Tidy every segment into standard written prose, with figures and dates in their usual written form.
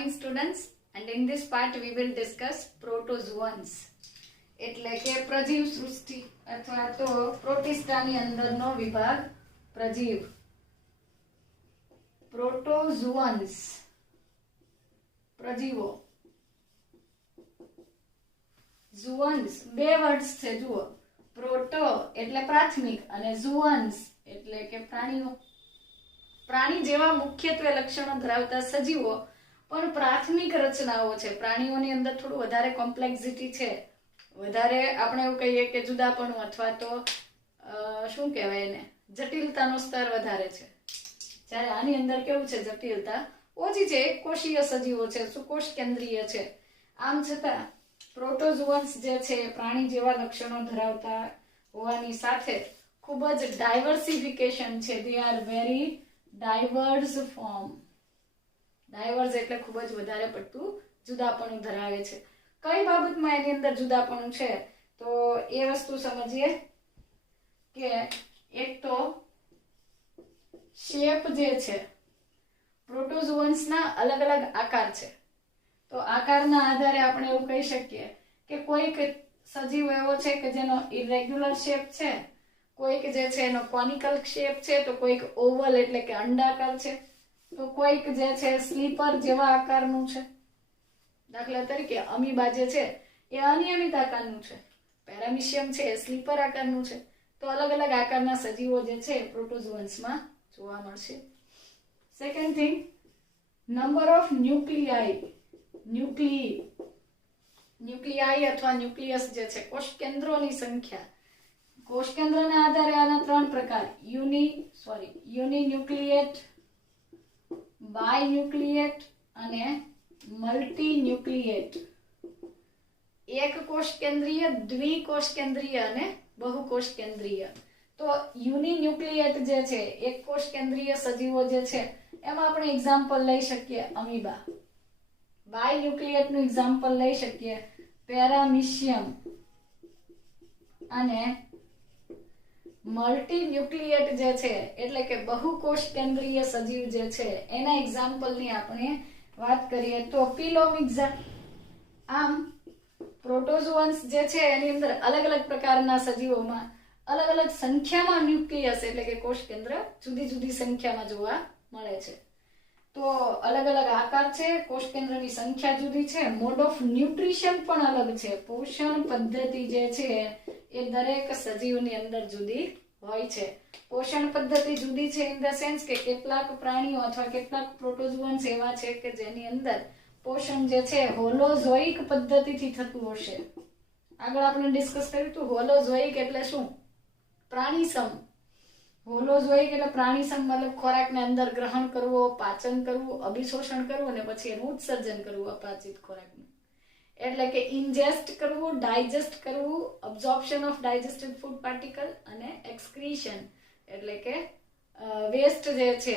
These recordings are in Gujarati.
morning students, and in this part we will discuss protozoans એટલે કે પ્રજીવ સૃષ્ટિ અથવા તો પ્રોટિસ્ટાની અંદરનો વિભાગ પ્રજીવ. પ્રોટોઝોઅન્સ પ્રજીવો. ઝુઅન્સ બે વર્ડ્સ છે જુઓ. પ્રોટો એટલે પ્રાથમિક અને ઝુઅન્સ એટલે કે પ્રાણીઓ. પ્રાણી જેવા મુખ્યત્વે લક્ષણો ધરાવતા સજીવો પણ પ્રાથમિક રચનાઓ છે. પ્રાણીઓની અંદર થોડું વધારે કોમ્પ્લેક્સિટી છે, વધારે આપણે એવું કહીએ કે જુદાપણું અથવા તો શું કહેવાય એને, જટિલતાનો સ્તર વધારે છે. જ્યારે આની અંદર કેવું છે, જટિલતા ઓછી છે. એક કોષીય સજીવો છે, સુકોષ કેન્દ્રીય છે. આમ છતાં પ્રોટોઝોઅન્સ જે છે પ્રાણી જેવા લક્ષણો ધરાવતા હોવાની સાથે ખૂબ જ ડાયવર્સિફિકેશન છે. They are very diverse form. Diverse એટલે ખૂબ જ વધારે પડતું જુદાપણું ધરાવે છે. કઈ બાબતમાં એની અંદર જુદાપણું છે તો એ વસ્તુ સમજીએ કે એક તો શેપ જે છે, પ્રોટોઝોઅન્સના અલગ અલગ આકાર છે. તો આકારના આધારે આપણે એવું કહી શકીએ કે કોઈક સજીવ એવો છે કે જેનો ઇરેગ્યુલર શેપ છે, કોઈક જે છે એનો કોનિકલ શેપ છે, તો કોઈક ઓવલ એટલે કે અંડાકાર છે, તો કોઈક જે છે સ્લીપર જેવા આકારનું છે. દાખલા તરીકે અમીબા જે છે એ અનિયમિત આકારનું છે, પેરામિશિયમ છે એ સ્લીપર આકારનું છે. તો અલગ અલગ આકારના સજીવો જે છે પ્રોટોઝોઅન્સમાં જોવા મળશે. Second thing, number of nuclei. Nuclei અથવા ન્યુક્લિયસ જે છે, કોષ કેન્દ્રોની સંખ્યા. કોષ કેન્દ્રના આધારે આના ત્રણ પ્રકાર: યુનિન્યુક્લિયેટ, બાયન્યુક્લિયેટ અને મલ્ટીન્યુક્લિયેટ. એક કોષ કેન્દ્રીય, દ્વિકોષ કેન્દ્રીય અને બહુકોષ કેન્દ્રીય. તો યુનિન્યુક્લિયેટ જે છે, એક કોષ કેન્દ્રીય સજીવો જે છે એમાં આપણે એક્ઝામ્પલ લઈ શકીએ અમીબા. બાયન્યુક્લિયેટ નું એક્ઝામ્પલ લઈ શકીએ પેરામિશિયમ. અને મલ્ટીન્યુક્લિયેટ જે છે એટલે કે બહુકોષ કેન્દ્રીય સજીવ જે છે એના એક્ઝામ્પલની આપણે વાત કરીએ તો પિલોમિક્ઝા. આમ પ્રોટોઝોઅન્સ જે છે એની અંદર અલગ અલગ પ્રકારના સજીવોમાં અલગ અલગ સંખ્યામાં ન્યુક્લિયસ એટલે કે કોષ કેન્દ્ર જુદી જુદી સંખ્યામાં જોવા મળે છે. તો અલગ અલગ આકાર છે, કોષ કેન્દ્રની સંખ્યા જુદી છે, મોડ ઓફ ન્યુટ્રિશન પણ અલગ છે. પોષણ પદ્ધતિ જે છે એ દરેક સજીવની અંદર જુદી હોય છે. પોષણ પદ્ધતિ જુદી છે ઇન ધ સેન્સ કે કેટલાક પ્રાણીઓ અથવા કેટલાક પ્રોટોઝોઅન્સ એવા છે કે જેની અંદર પોષણ જે છે હોલોઝોઇક પદ્ધતિથી થતું હશે. આગળ આપણે ડિસ્કસ કર્યું હતું હોલોઝોઇક એટલે શું, પ્રાણીસમ. હોલોઝોઇક એટલે પ્રાણીસમ મતલબ ખોરાકને અંદર ગ્રહણ કરવો, પાચન કરવું, અભિશોષણ કરવું અને પછી એનું ઉત્સર્જન કરવું અપાચિત ખોરાકનું. એટલે કે ઇન્જેસ્ટ કરવું, ડાયજેસ્ટ કરવું, અબ્ઝોર્પ્શન ઓફ ડાયજેસ્ટેડ ફૂડ પાર્ટિકલ અને એક્સક્રીશન એટલે કે વેસ્ટ જે છે,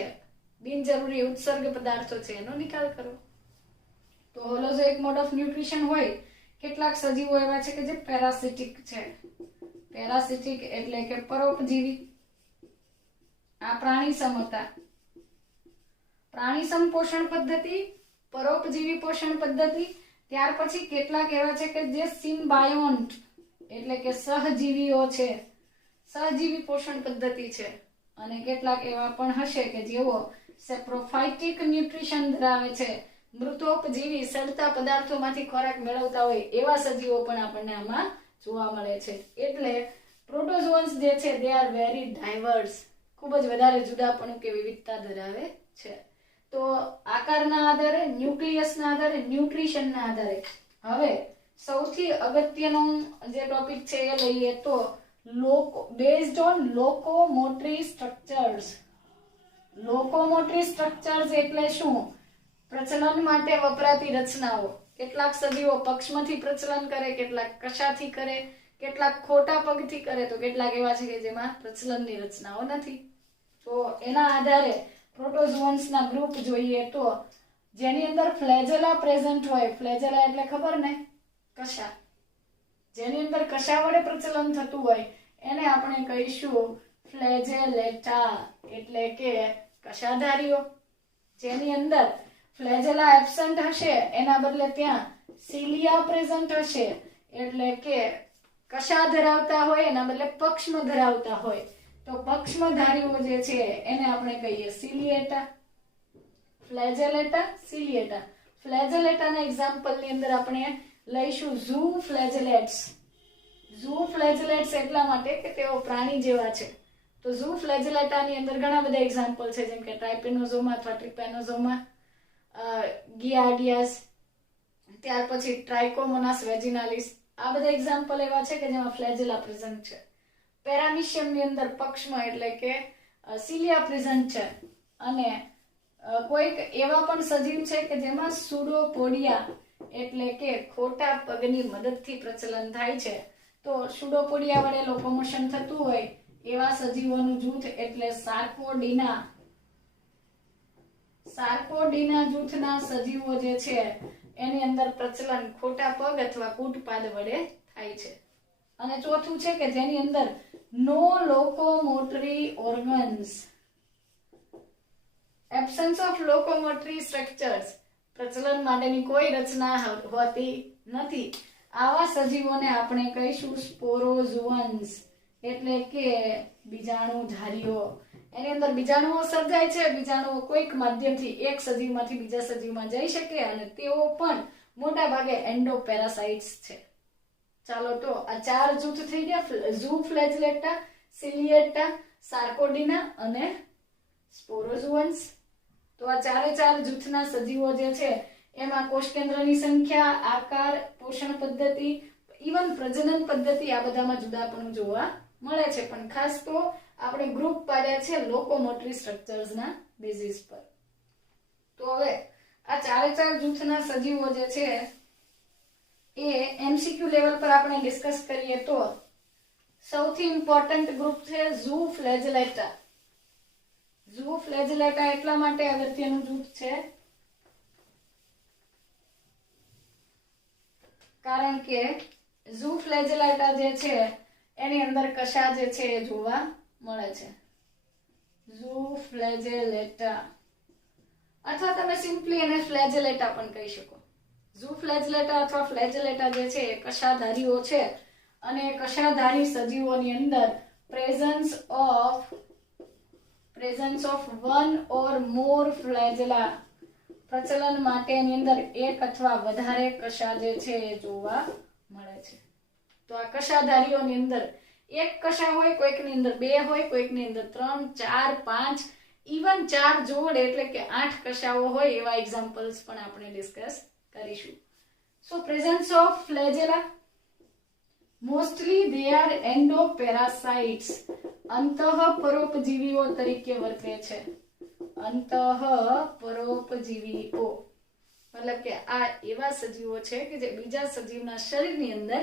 બિનજરૂરી ઉત્સર્ગ પદાર્થો છે એનો નિકાલ કરવો. તો હોલોઝોઇક મોડ ઓફ ન્યુટ્રિશન હોય. કેટલાક સજીવો એવા છે કે જે પેરાસિટિક છે. પેરાસિટિક એટલે કે પરોપજીવી. આ પ્રાણીસમ હતા. પ્રાણીસમ પોષણ પદ્ધતિ, પરોપજીવી પોષણ પદ્ધતિ. ત્યાર પછી કેટલાક એવા છે કે જે સિમ્બાયોન્ટ એટલે કે સહજીવીઓ છે, સહજીવી પોષણ પદ્ધતિ છે. અને કેટલાક એવા પણ હશે કે જેઓ સેપ્રોફાઇટિક ન્યુટ્રિશન ધરાવે છે, મૃતોપજીવી સડતા પદાર્થોમાંથી ખોરાક મેળવતા હોય એવા સજીવો પણ આપણને આમાં જોવા મળે છે. એટલે પ્રોટોઝોઅન્સ જે છે દે આર વેરી ડાયવર્સ, ખૂબ જ વધારે જુદાપણું કે વિવિધતા ધરાવે છે. તો આકારના આધારે, ન્યુક્લિયસના આધારે, ન્યુટ્રિશનના આધારે. હવે સૌથી અગત્યનો જે ટોપિક છે એ લઈએ તો બેઝડ ઓન લોકોમોટરી સ્ટ્રક્ચર્સ. લોકોમોટરી સ્ટ્રક્ચર્સ એટલે શું? પ્રચલન માટે વપરાતી રચનાઓ. કેટલાક સજીવો પક્ષમાંથી પ્રચલન કરે, કેટલાક કશાથી કરે, કેટલાક ખોટા પગથી કરે, તો કેટલાક એવા છે કે જેમાં પ્રચલનની રચનાઓ નથી. તો એના આધારે પ્રોટોઝોઅન્સના ગ્રુપ જોઈએ તો જેની અંદર ફ્લેજેલા પ્રેઝન્ટ હોય. ફ્લેજેલા એટલે ખબર ને, કશા. જેની અંદર કશા વડે પ્રચલન થતું હોય એને આપણે કહીશું ફ્લેજેલેટા એટલે કે કશાધારીઓ. જેની અંદર ફ્લેજેલા એબ્સન્ટ હશે એના બદલે ત્યાં સિલિયા પ્રેઝન્ટ હશે, એટલે કે કશા ધરાવતા હોય એના બદલે પક્ષમાં ધરાવતા હોય, તો પક્ષમધારીઓ જે છે એને આપણે કહીએ સિલિએટા. ફ્લેજેલેટા, સિલિએટા. ફ્લેજેલેટાના એક્ઝામ્પલ ની અંદર આપણે લઈશું ઝૂ ફ્લેજેલેટ્સ. ઝૂ ફ્લેજેલેટ્સ એટલા માટે કે તેઓ પ્રાણી જેવા છે. તો ઝૂ ફ્લેજેલેટાની અંદર ઘણા બધા એક્ઝામ્પલ છે, જેમ કે ટ્રાઇપેનોઝોમા અથવા ટ્રિપેનોઝોમા, ગિયાર્ડિયાસ, ત્યાર પછી ટ્રાઇકોમોનાસ વેજિનાલિસ. આ બધા એક્ઝામ્પલ એવા છે કે જેમાં ફ્લેજેલા પ્રેઝન્ટ છે. પેરામિશિયમ ની અંદર પક્ષમાં એટલે કે સિલિયા પ્રેઝન્ટ છે. અને કોઈક એવા પણ સજીવ છે કે જેમાં સુડોપોડિયા એટલે કે ખોટા પગની મદદથી પ્રચલન થાય છે. તો સુડોપોડિયા વડે લોકોમોશન થતું હોય એવા સજીવોનું જૂથ એટલે સાર્કોડીના. સાર્કોડીના જૂથના સજીવો જે છે એની અંદર પ્રચલન ખોટા પગ અથવા કૂટપાદ વડે થાય છે. અને ચોથું છે કે જેની અંદર નો લોકોમોટરી ઓર્ગન્સ, એબ્સન્સ ઓફ લોકોમોટરી સ્ટ્રક્ચર્સ, પ્રચલન માટેની કોઈ રચના હોતી નથી. આવા સજીવોને આપણે કહીશું સ્પોરોઝોઅન્સ એટલે કે બીજાણુધારીઓ. એની અંદર બીજાણુઓ સર્જાય છે. બીજાણુઓ કોઈક માધ્યમથી એક સજીવમાંથી બીજા સજીવમાં જઈ શકે અને તેઓ પણ મોટા ભાગે એન્ડોપેરાસાઇટ્સ છે. ચાલો તો આ 4 જૂથ થઈ ગયા, ઝૂ ફ્લેજેલેટા, સિલિએટા, સાર્કોડીના અને સ્પોરોઝોઅન્સ. તો આ 4 જૂથના સજીવો જે છે એમાં કોષકેન્દ્રની સંખ્યા, આકાર, પોષણ પદ્ધતિ, ઇવન પ્રજનન પદ્ધતિ આ બધામાં જુદાપણું જોવા મળે છે. પણ ખાસ તો આપણે ગ્રુપ પાડ્યા છે લોકોમોટરી સ્ટ્રક્ચર્સના બેઝિસ પર. તો હવે આ 4 જૂથના સજીવો જે છે એ એમસીક્યુ લેવલ પર આપણે ડિસ્કસ કરીએ તો સૌથી ઇમ્પોર્ટન્ટ ગ્રુપ છે ઝૂ ફ્લેજેલેટા. ઝૂ ફ્લેજેલેટા એટલા માટે અગત્યનું જૂથ છે કારણ કે ઝૂ ફ્લેજેલેટા જે છે એની અંદર કશા જે છે એ જોવા મળે છે. ઝૂ ફ્લેજેલેટા અથવા તમે સિમ્પલી એને ફ્લેજેલેટા પણ કહી શકો. ઝૂ ફ્લેજેલેટા અથવા ફ્લેજેલેટા જે છે એ કશાધારીઓ છે અને કશાધારી સજીવોની અંદર પ્રેઝન્સ ઓફ વન ઓર મોર ફ્લેજેલા, પ્રચલન માટેની અંદર એક અથવા વધારે કશા જે છે એ જોવા મળે છે. તો આ કશાધારીઓની અંદર એક કશા હોય, કોઈકની અંદર 2 હોય, કોઈકની અંદર 3, 4, 5, ઇવન 4 જોડ એટલે કે 8 કશાઓ હોય એવા એક્ઝામ્પલ્સ પણ આપણે ડિસ્કસ કરીશું. So presence of flagella, mostly they are endoparasites, અંતઃપરોપજીવીઓ તરીકે વર્તે છે. અંતઃપરોપજીવીઓ મતલબ કે આ એવા સજીવો છે કે જે બીજા સજીવના શરીરની અંદર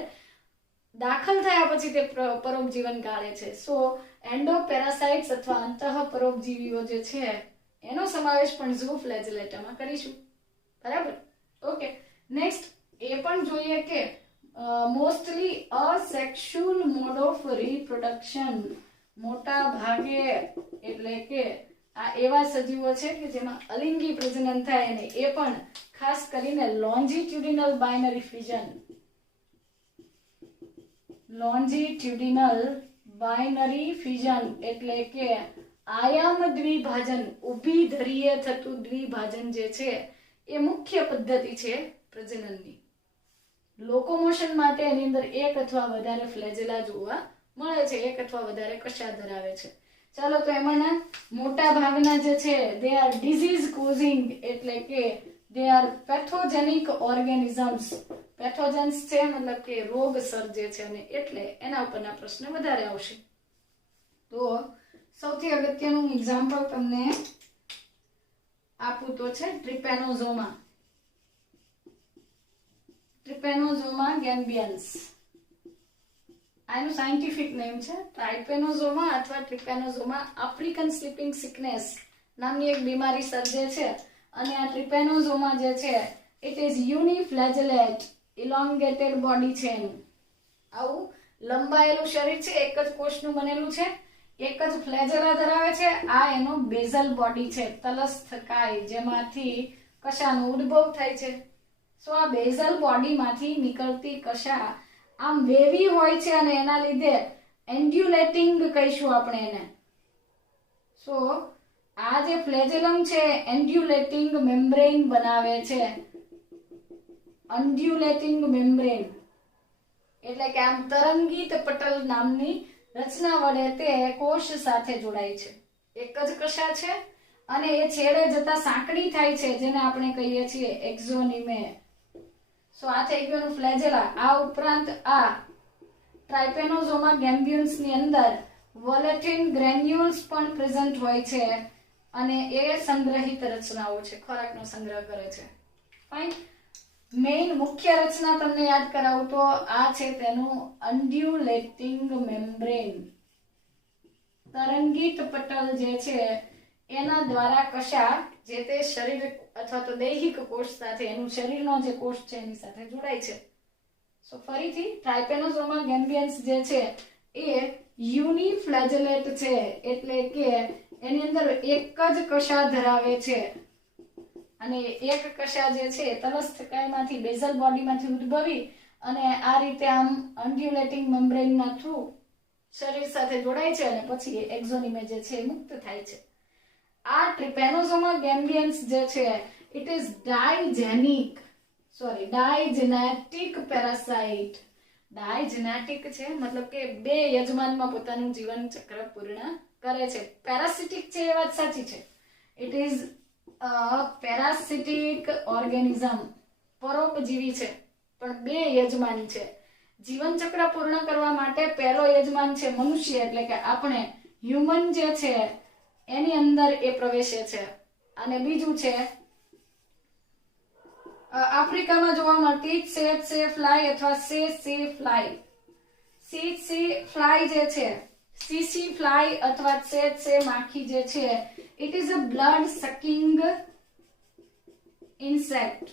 દાખલ થયા પછી તે પરોપજીવન ગાળે છે. સો એન્ડોપેરાસાઇટ્સ અથવા અંતઃપરોપજીવીઓ જે છે એનો સમાવેશ પણ ઝૂ ફ્લેજેલેટામાં કરીશું. બરાબર? ઓકે. નેક્સ્ટ એ પણ જોઈએ કે મોસ્ટલી અસેક્સ્યુઅલ મોડ ઓફ રિપ્રોડક્શન, મોટા ભાગે એટલે કે આ એવા સજીવો છે કે જેમાં અલિંગી પ્રજનન થાય અને એ પણ ખાસ કરીને લોન્જિટ્યુડિનલ બાઇનરી ફ્યુઝન. લોન્જિટ્યુડિનલ બાઇનરી ફ્યુઝન એટલે કે આયામ દ્વિભાજન, ઊભી ધરીએ થતું દ્વિભાજન જે છે એ મુખ્ય પદ્ધતિ છે પ્રજનનની. લોકોમોશન માટે એની અંદર એક અથવા વધારે ફ્લેજેલા જોવા મળે છે, એક અથવા વધારે કશા ધરાવે છે. ચાલો તો એમાંના મોટા ભાગના જે છે they are disease causing એટલે કે they are pathogenic organisms. પેથોજન્સ છે મતલબ કે રોગ સર્જે છે અને એટલે એના ઉપરના પ્રશ્ન વધારે આવશે. તો સૌથી અગત્યનું એક્ઝામ્પલ તમને આપું તો છે ટ્રિપેનોઝોમા. ટ્રિપેનોઝોમા ગેમ્બિયન્સ આનું સાયન્ટિફિક નેમ છે. ટ્રાઇપેનોઝોમા અથવા ટ્રિપેનોઝોમા આફ્રિકન સ્લીપિંગ સિકનેસ નામની એક બીમારી સર્જે છે અને આ ટ્રિપેનોઝોમા જે છે ઇટ ઇઝ યુનિફ્લેજેલેટ, ઇલોંગેટેડ બોડી છે એનું. આવું લંબાયેલું શરીર છે, એક જ કોષનું બનેલું છે, એક જ ફ્લેજેલા ધરાવે છે. આ એનો બેઝલ બોડી છે, તલસ્થ કાય, જેમાંથી કશાનો ઉદ્ભવ થાય છે. સો આ બેઝલ બોડીમાંથી નીકળતી કશા આમ વેવી હોય છે અને એના લીધે એન્ડ્યુલેટિંગ કહીશું આપણે એને. સો આ જે ફ્લેજેલમ છે એન્ડ્યુલેટિંગ મેમ્બ્રેન બનાવે છે. અન્ડ્યુલેટિંગ મેમ્બ્રેન એટલે કે આમ તરંગીત પટલ નામની રચના વડે તે કોષ સાથે જોડાય છે. એક જ કશા છે અને એ છેડે જતા સાંકડી થાય છે જેને આપણે કહીએ છીએ એક્ઝોનિમે. સો આ થઈ ગયું ફ્લેજેલા. આ ઉપરાંત આ ટ્રાઇપેનોઝોમા ગેમ્બિયન્સ ની અંદર વોલેટિન ગ્રેન્યુલ્સ પણ પ્રેઝન્ટ હોય છે અને એ સંગ્રહિત રચનાઓ છે, ખોરાકનો સંગ્રહ કરે છે. ફાઇન. મેઇન મુખ્ય રચના તમને યાદ કરાવું તો આ છે તેનું અન્ડ્યુલેટિંગ મેમ્બ્રેન. તરંગીત પટલ જે છે એના દ્વારા કશા જે તે શરીર અથવા તો દૈહિક કોષ સાથે એનું શરીરનો જે કોષ છે એની સાથે જોડાય છે. સો ફરીથી ટ્રાઇપેનોઝોમા ગેમ્બિયન્સ જે છે એ યુનિફ્લેજેલેટ છે એટલે કે એની અંદર એક જ કશા ધરાવે છે અને એક કશા જે છે તલસ્થ કાયમાંથી બેઝલ બોડીમાંથી ઉદ્ભવી અને આ રીતે આમ અન્ડ્યુલેટિંગ મેમ્બ્રેનના થ્રુ શરીર સાથે જોડાય છે અને પછી એક્ઝોનિમે જે છે મુક્ત થાય છે. આ ટ્રાઇપેનોઝોમા ગેમ્બિયન્સ જે છે ઇટ ઇઝ ડાયજેનેટિક પેરાસાઇટ. ડાયજેનેટિક છે મતલબ કે બે યજમાનમાં પોતાનું જીવન ચક્ર પૂર્ણ કરે છે. પેરાસિટિક છે એ વાત સાચી છે. ઇટ ઇઝ પેરાસિટિક ઓર્ગેનિઝમ, પરોપજીવી છે પણ બે યજમાન છે. જીવન ચક્ર પૂર્ણ કરવા માટે પહેલો યજમાન છે મનુષ્ય એટલે કે આપણે હ્યુમન જે છે એની અંદર એ પ્રવેશે છે અને બીજું છે આફ્રિકામાં જોવા મળતી સે ફ્લાય અથવા સે ફ્લાય. સે ફ્લાય જે છે સીસી ફ્લાય અથવા સે માખી જે છે it is a blood sucking insect.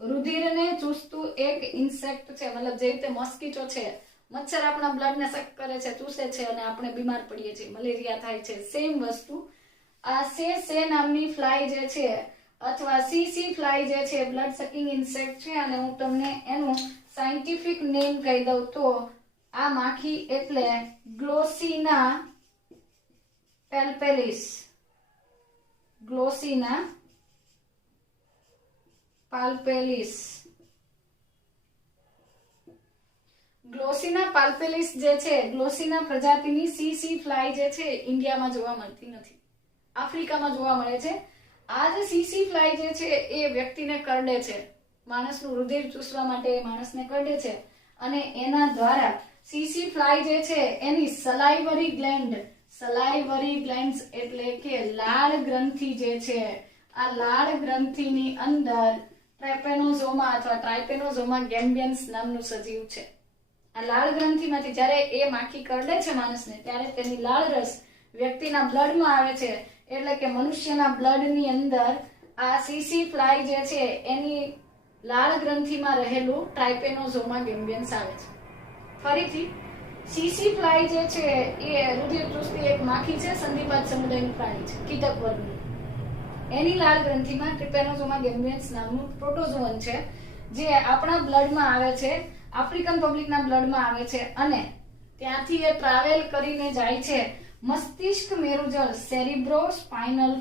રુધિરને ચૂસતું એક ઇન્સેક્ટ છે. મતલબ જે રીતે મોસ્કીટો છે, મચ્છર આપણા બ્લડને સક કરે છે, ચૂસે છે અને આપણે બીમાર પડીએ છીએ, મલેરિયા થાય છે. સેમ વસ્તુ આ સે નામની ફ્લાય જે છે અથવા સીસી ફ્લાય જે છે બ્લડ સકિંગ ઇન્સેક્ટ છે અને હું તમને એનું સાયન્ટિફિક નેમ કહી દઉં તો આ માખી એટલે ગ્લોસિના પાલ્પેલિસ. ગ્લોસિના પાલ્પેલિસ. ગ્લોસિના પાલ્પેલિસ જે છે ગ્લોસિના પ્રજાતિની સીસી ફ્લાય જે છે ઇન્ડિયામાં જોવા મળતી નથી, આફ્રિકામાં જોવા મળે છે. આ જે સીસી ફ્લાય જે છે એ વ્યક્તિને કરડે છે, માણસનું રુધિર ચૂસવા માટે માણસને કરડે છે અને એના દ્વારા સીસી ફ્લાય જે છે એની સલાઇવરી ગ્લેન્ડ્સ એટલે કે લાળ ગ્રંથિ જે છે આ લાળ ગ્રંથિની અંદર ટ્રાઇપેનોઝોમા અથવા ટ્રાઇપેનોઝોમા ગેમ્બિયન્સ નામનું સજીવ છે. આ લાળ ગ્રંથિમાંથી જ્યારે એ માખી કરડે છે માણસને ત્યારે તેની લાળ રસ વ્યક્તિના બ્લડમાં આવે છે એટલે કે મનુષ્યના બ્લડની અંદર આ સીસી ફ્લાય જે છે એની લાળ ગ્રંથિમાં રહેલું ટ્રાઇપેનોઝોમા ગેમ્બિયન્સ આવે છે. ફરીથી સીસી ફ્લાય જે છે એ રુધિર ચૂસતી એક માખી છે, સંધિપાદ સમુદાયનું પ્રાણી છે, કીટક વર્ગનું. એની લાળ ગ્રંથિમાં ટ્રાઇપેનોઝોમા ગેમ્બિયન્સ નામનું પ્રોટોઝોઅન છે જે આપણા બ્લડમાં આવે છે, આફ્રિકન પબ્લિકના બ્લડમાં આવે છે અને ત્યાંથી એ ટ્રાવેલ કરીને જાય છે મસ્તિષ્ક મેરુજળ સેરિબ્રો સ્પાઇનલ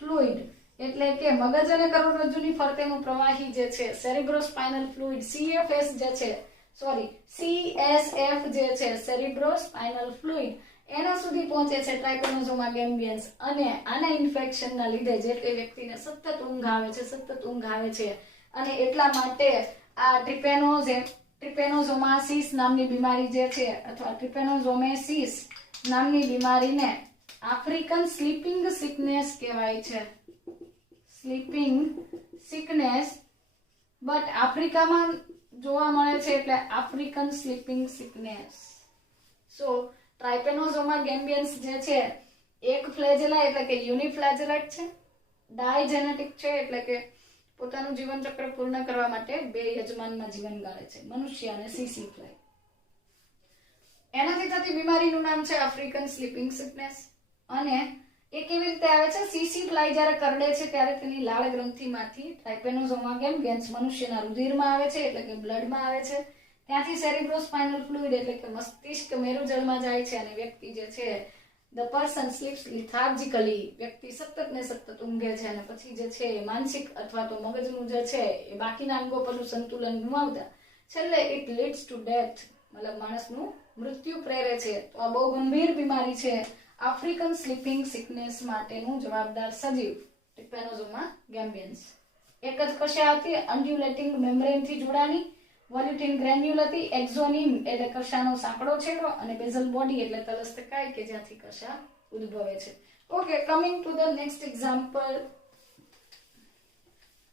ફ્લુઇડ એટલે કે મગજ અને કરોડરજ્જુની ફરતેનું પ્રવાહી જે છે સેરિબ્રો સ્પાઇનલ ફ્લુઇડ CSF જે છે સેરિબ્રો સ્પાઇનલ ફ્લુઇડ એના સુધી પહોંચે છે ટ્રાઇપેનોઝોમા ગેમ્બિયન્સ અને આના ઇન્ફેક્શનના લીધે જે તે વ્યક્તિને સતત ઊંઘ આવે છે અને એટલા માટે આ ટ્રિપેનોઝોમાસિસ નામની બીમારી જે છે અથવા ટ્રિપેનોઝોમેસિસ નામની બીમારીને આફ્રિકન સ્લીપિંગ સિકનેસ કહેવાય છે. સ્લીપિંગ સિકનેસ બટ આફ્રિકામાં જોવા મળે છે એટલે આફ્રિકન સ્લીપિંગ સિકનેસ. સો ટ્રાઇપેનોઝોમા ગેમ્બિયન્સ જે છે એક ફ્લેજેલા એટલે કે યુનિફ્લેજેલેટ છે, ડાયજેનેટિક છે એટલે કે પોતાનું જીવન ચક્ર પૂર્ણ કરવા માટે બે યજમાનમાં જીવન ગાળે છે, મનુષ્ય અને સીસી ફ્લાય. એનાથી થતી બીમારીનું નામ છે આફ્રિકન સ્લીપિંગ સિકનેસ અને એ કેવી રીતે આવે છે? સીસી ફ્લાય જ્યારે કરડે છે ત્યારે તેની લાળ ગ્રંથિમાંથી ટ્રાઇપેનોસોમા ગેમ્બિયન્સ મનુષ્યના રુધિરમાં આવે છે, એટલે કે બ્લડમાં આવે છે. ત્યાંથી સેરિબ્રોસ્પાઇનલ ફ્લુઇડ એટલે કે મસ્તિષ્ક મેરુજળમાં જાય છે અને વ્યક્તિ જે છે ધ પર્સન સ્લીપ્સ લિથાર્જિકલી, વ્યક્તિ સતત ને સતત ઊંઘે છે અને પછી જે છે એ માનસિક અથવા તો મગજનું જે છે એ બાકીના અંગો પરનું સંતુલન ગુમાવતા છેલ્લે ઇટ લીડ્સ ટુ ડેથ, મતલબ માણસનું મૃત્યુ પ્રેરે છે. તો આ બહુ ગંભીર બીમારી છે. આફ્રિકન સ્લીપિંગ સિકનેસ માટેનું જવાબદાર સજીવ ટ્રાઇપેનોસોમા ગેમ્બિયન્સ. એક જ કશા હતી, અન્ડ્યુલેટિંગ મેમ્બ્રેન થી જોડાણી, વોલ્યુટિન ગ્રેન્યુલ હતી, એક્ઝોનિમ એટલે કશાનો સાંકડો છેડો અને બેઝલ બોડી એટલે તલસ્તકાય કે જ્યાંથી કશા ઉદ્ભવે છે. Okay, coming to the next example.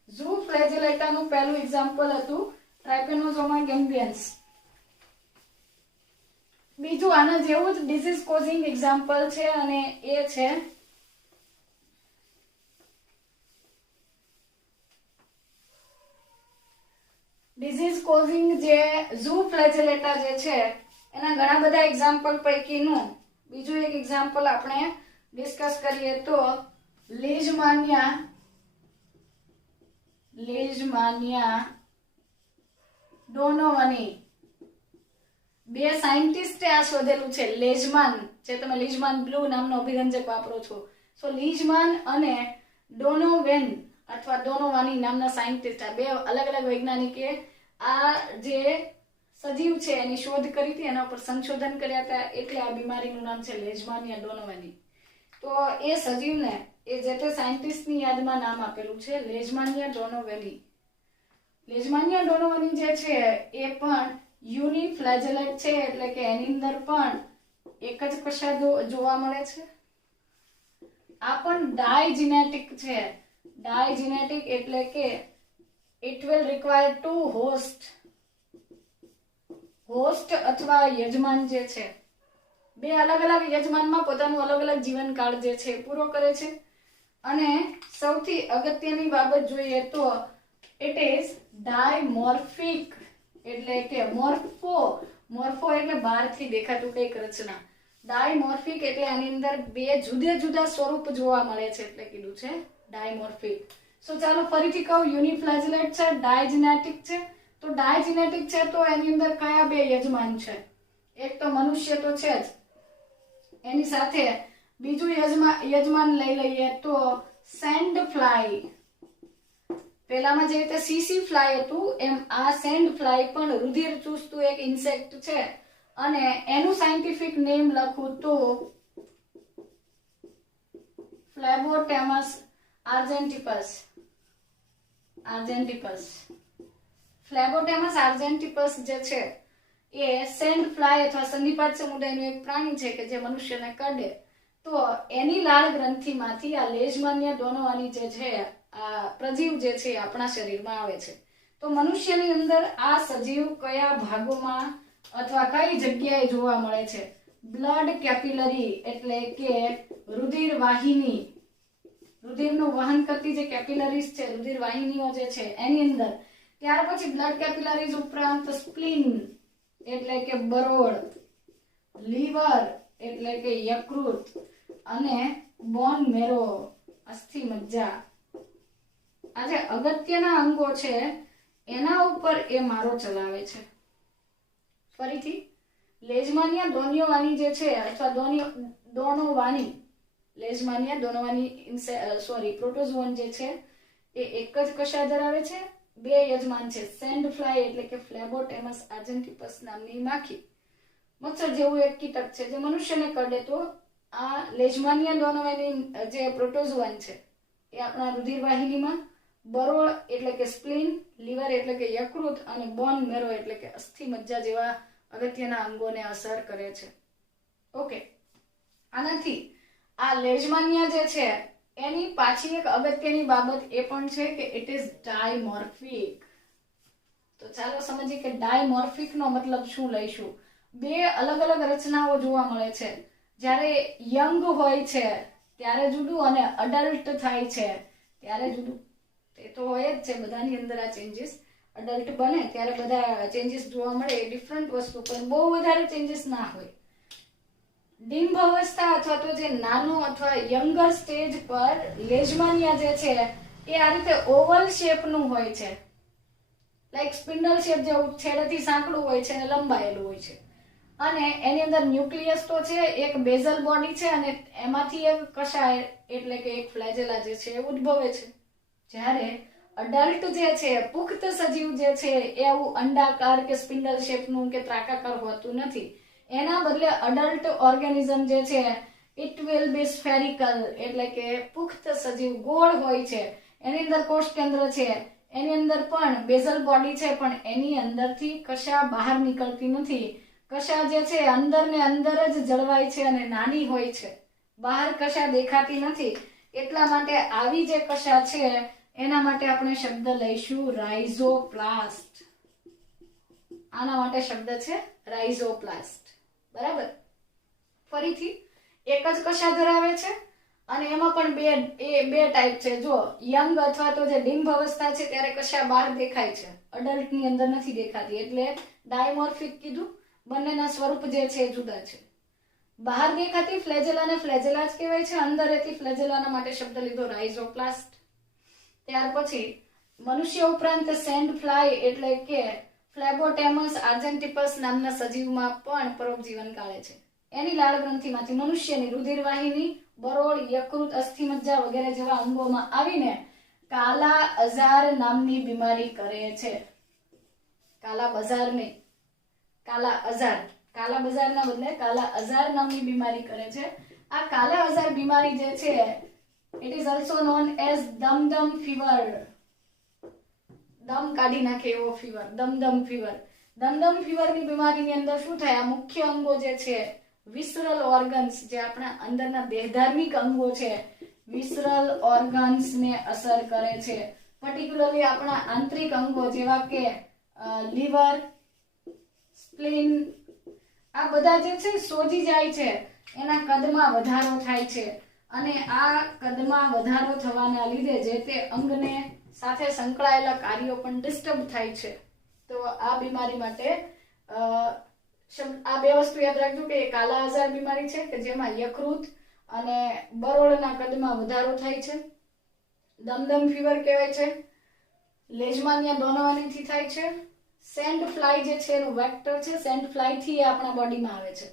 ઝૂ ફ્લેજેલેટાનું પહેલું એક્ઝામ્પલ હતું ટ્રાઇપેનોસોમા ગેમ્બિયન્સ. બીજું આના જેવું જ ડિઝીઝ કોઝિંગ એક્ઝામ્પલ છે અને એ છે ડિઝીઝ કોઝિંગ જે ઝૂ ફ્લેજેલેટા જે છે એના ઘણા બધા એક્ઝામ્પલ પૈકીનું બીજું એક એક્ઝામ્પલ આપણે ડિસ્કસ કરીએ તો લેઝમાનિયા ડોનોવાની. બે સાયન્ટિસ્ટે આ શોધેલું છે. લેઝમાન, જે તમે લીઝમાન બ્લુ નામનો અભિરંજક વાપરો છો, સો લીઝમાન અને ડોનોવેન અથવા ડોનોવાની નામના સાયન્ટિસ્ટ, આ બે અલગ અલગ વૈજ્ઞાનિકે આ જે સજીવ છે એની શોધ કરી હતી, એના ઉપર સંશોધન કર્યા હતા, એટલે આ બીમારીનું નામ છે લેઝમાનિયા ડોનોવાની. તો એ સજીવને એ જે તે સાયન્ટિસ્ટની યાદમાં નામ આપેલું છે લેઝમાનિયા ડોનોવેની. લેઝમાનિયા ડોનોવાની જે છે એ પણ યુનિફ્લેજેલેટ છે, એટલે કે એની અંદર પણ એક જ કશા જોવા મળે છે. આ પણ ડાયજેનેટિક છે. ડાયજેનેટિક એટલે કે it will require two host અથવા યજમાન જે છે, બે અલગ અલગ યજમાનમાં પોતાનું અલગ અલગ જીવનકાળ જે છે પૂરો કરે છે. અને સૌથી અગત્યની બાબત જોઈએ તો it is ડાયમોર્ફિક, એટલે કે મોર્ફો એટલે બહારથી દેખાતું કઈક રચના. ડાયમોર્ફિક એટલે આની અંદર બે જુદા જુદા સ્વરૂપ જોવા મળે છે, એટલે કીધું છે ડાયમોર્ફિક. સો ચાલો ફરીથી કહું, યુનિફ્લેજેલેટ છે, ડાયજેનેટિક છે. તો ડાયજેનેટિક છે તો એની અંદર કયા બે યજમાન છે? એક તો મનુષ્ય તો છે જ, એની સાથે બીજું યજમાન લઈ લઈએ તો સેન્ડ ફ્લાય. પેલામાં જે રીતે સીસી ફ્લાય હતું એમ આ સેન્ડ ફ્લાય પણ રુધિર ચૂસતું એક ઇન્સેક્ટ છે અને એનું સાયન્ટિફિક નેમ લખું તો ફ્લેબોટેમસ આર્જેન્ટિપસ. ફ્લેબોટેમસ આર્જેન્ટિપસ જે છે એ સેન્ડ ફ્લાય અથવા સંધિપાદ સમુદાયનું એક પ્રાણી છે કે જે મનુષ્યને કરડે તો એની લાળ ગ્રંથિમાંથી આ લેઝમાનિયા ડોનોવાની જે છે આ પ્રજીવ જે છે આપણા શરીરમાં આવે છે. તો મનુષ્યની અંદર આ સજીવ કયા ભાગોમાં અથવા કઈ જગ્યાએ જોવા મળે છે? બ્લડ કેપિલરી એટલે કે રુધિર વાહિની, રુધિરનું વહન કરતી જે કેપિલરીઝ છે, રુધિર વાહિનીઓ જે છે એની અંદર. ત્યાર પછી બ્લડ કેપિલરીઝ ઉપરાંત સ્પ્લીન એટલે કે બરોળ, લીવર એટલે કે યકૃત અને બોન મેરો અસ્થિ મજ્જા. આ જે અગત્યના અંગો છે એના ઉપર એ મારો ચલાવે છે. ફરીથી લેઝમાનિયા ડોનિયોવાની જે છે અથવા ડોનોવાની, લેઝમાનિયા ડોનોવાની પ્રોટોઝોન જે છે એ એક જ કશા ધરાવે છે, બે યજમાન છે. સેન્ડ ફ્લાય એટલે કે ફ્લેબોટેમસ આર્જેન્ટિપસ નામની માખી, મચ્છર જેવું એક કીટક છે જે મનુષ્યને કરડે તો આ લેઝમાનિયા ડોનોવાની જે પ્રોટોઝોન છે એ આપણા રુધિર વાહિનીમાં, બરોળ એટલે કે સ્પ્લીન, લીવર એટલે કે યકૃત અને બોન મેરો એટલે કે અસ્થિ મજ્જા જેવા અગત્યના અંગોને અસર કરે છે. ઓકે, આનાથી આ લેઝમાનિયા જે છે એની પાછી એક અગત્યની બાબત એ પણ છે કે ઇટ ઇઝ ડાયમોર્ફિક. તો ચાલો સમજીએ કે ડાયમોર્ફિક નો મતલબ શું લઈશું. બે અલગ અલગ રચનાઓ જોવા મળે છે. જ્યારે યંગ હોય છે ત્યારે જુદું અને અડલ્ટ થાય છે ત્યારે જુદું. એ તો હોય જ છે બધાની અંદર આ ચેન્જીસ. અડલ્ટ બને ત્યારે બધા ચેન્જીસ જોવા મળે એ ડિફરન્ટ વસ્તુ, પણ બહુ વધારે ચેન્જીસ ના હોય. ડિમ્બ અવસ્થા અથવા તો જે નાનો અથવા યંગર સ્ટેજ પર લેઝમાનિયા જે છે એ આ રીતે ઓવલ શેપનું હોય છે, લાઈક સ્પિન્ડલ શેપ જેવું છેડેથી સાંકડું હોય છે અને લંબાયેલું હોય છે, અને એની અંદર ન્યુક્લિયસ તો છે, એક બેઝલ બોડી છે અને એમાંથી એક કશાય એટલે કે એક ફ્લેજેલા જે છે એ ઉદ્ભવે છે. જ્યારે અડલ્ટ જે છે, પુખ્ત સજીવ જે છે એ આવું અંડાકાર કે સ્પિન્ડલ શેપનું કે ત્રાકાકાર હોતું નથી. એના બદલે અડલ્ટ ઓર્ગેનિઝમ જે છે ઇટ વિલ બી સ્ફેરિકલ, એટલે કે પુખ્ત સજીવ ગોળ હોય છે. એની અંદર કોષ કેન્દ્ર છે, એની અંદર પણ બેઝલ બોડી છે, પણ એની અંદરથી કશા બહાર નીકળતી નથી. કશા જે છે અંદર ને અંદર જ જળવાય છે અને નાની હોય છે, બહાર કશા દેખાતી નથી. એટલા માટે આવી જે કશા છે એના માટે આપણે શબ્દ લઈશું રાઇઝોપ્લાસ્ટ. આના માટે શબ્દ છે રાઇઝોપ્લાસ્ટ. બરાબર. ફરીથી એક જ કશા ધરાવે છે અને એમાં પણ બે ટાઈપ છે. જો યંગ અથવા તો જે ડિમ્બ અવસ્થા છે ત્યારે કશા બહાર દેખાય છે, અડલ્ટ ની અંદર નથી દેખાતી, એટલે ડાયમોર્ફિક કીધું. બંનેના સ્વરૂપ જે છે જુદા છે. બહાર દેખાતી ફ્લેજેલા ને ફ્લેજેલા જ કહેવાય છે, અંદર રહેતી ફ્લેજેલાના માટે શબ્દ લીધો રાઇઝોપ્લાસ્ટ. ત્યાર પછી મનુષ્ય ઉપરાંત સેન્ડ ફ્લાય એટલે કે ફ્લેબોટેમસ આર્જેન્ટિપસ નામના સજીવમાં પણ પરોપજીવન કાઢે છે. એની લાળ ગ્રંથિમાંથી મનુષ્યની રુધિરવાહિની, બરોળ, યકૃત, અસ્થિમજ્જા વગેરે જેવા અંગોમાં આવીને કાલા અઝાર નામની બીમારી કરે છે. કાલા બજાર નહીં, કાલા અઝાર. કાલા બજારના બદલે કાલા અઝાર નામની બીમારી કરે છે. આ કાલા અઝાર બીમારી જે છે it is also known as Dumdum fever. દમ કાઢી નાખે એવો ફીવર, દમદમ ફીવર. દમદમ ફીવરની બીમારીની અંદર શું થાય, આ મુખ્ય અંગો જે છે વિસરલ ઓર્ગન્સ, જે આપણા અંદરના દેહધાર્મિક અંગો છે, વિસરલ ઓર્ગન્સ ને અસર કરે છે. પર્ટિક્યુલરલી આપણા આંતરિક અંગો જેવા કે લીવર, સ્પ્લીન, આ બધા જે છે સોજી જાય છે. એના કદમાં વધારો થાય છે અને આ કદમાં વધારો થવાના લીધે જે તે અંગને સાથે સંકળાયેલા કાર્યો પણ ડિસ્ટર્બ થાય છે. તો આ બીમારી માટે આ બે વસ્તુ યાદ રાખજો કે કાલા આઝાર બીમારી છે કે જેમાં યકૃત અને બરોળના કદમાં વધારો થાય છે. દમદમ ફીવર કહેવાય છે. લેઝમાનિયા ડોનોવાનીથી થાય છે. સેન્ડ ફ્લાય જે છે એનું વેક્ટર છે, સેન્ડ ફ્લાય થી આપણા બોડીમાં આવે છે.